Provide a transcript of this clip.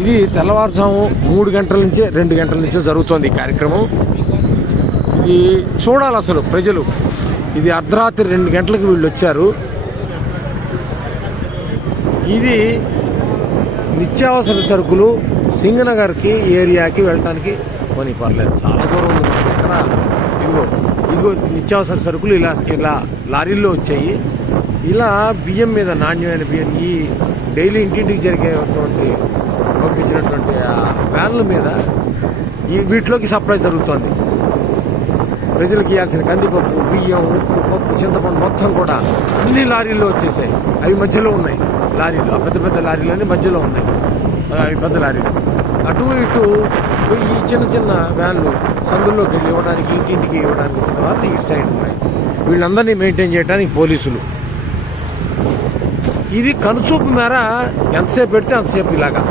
ఇది తెల్లవారుజాము 3 గంటల నుంచే 2 గంటల నుంచే జరుగుతోంది ఈ కార్యక్రమం. ఇది చూడాలి అసలు ప్రజలు. ఇది అర్ధరాత్రి 2 గంటలకు వీళ్ళు వచ్చారు. ఇది నిత్యావసర సరుకులు సింగనగర్కి ఏరియాకి వెళ్ళటానికి కొని పర్లేదు, చాలా దూరం ఉంది మనకి. ఇక్కడ ఇదిగో నిత్యావసర సరుకులు ఇలా లారీల్లో వచ్చాయి. ఇలా బియ్యం మీద, నాణ్యమైన బియ్యం, ఈ డైలీ ఇంటింటికి జరిగేటువంటి పంపించినటువంటి వ్యాన్ల మీద వీటిలోకి సప్లై జరుగుతోంది. ప్రజలకు ఇవ్వాల్సిన కందిపప్పు, బియ్యం, ఉప్పు, పప్పు, చింతపండు మొత్తం కూడా అన్ని లారీల్లో వచ్చేసాయి. అవి మధ్యలో ఉన్నాయి లారీలు, ఆ పెద్ద పెద్ద లారీలన్నీ మధ్యలో ఉన్నాయి. అవి పెద్ద లారీలు. అటు ఇటు ఈ చిన్న చిన్న వ్యాన్లు సందుల్లోకి వెళ్ళి ఇవ్వడానికి, ఇంటింటికి ఇవ్వడానికి వచ్చిన వాళ్ళు ఇటు సైడ్ ఉన్నాయి. వీళ్ళందరినీ మెయింటైన్ చేయడానికి పోలీసులు. ఇది కనుచూపు మేర ఎంతసేపు పెడితే అంతసేపు ఇలాగా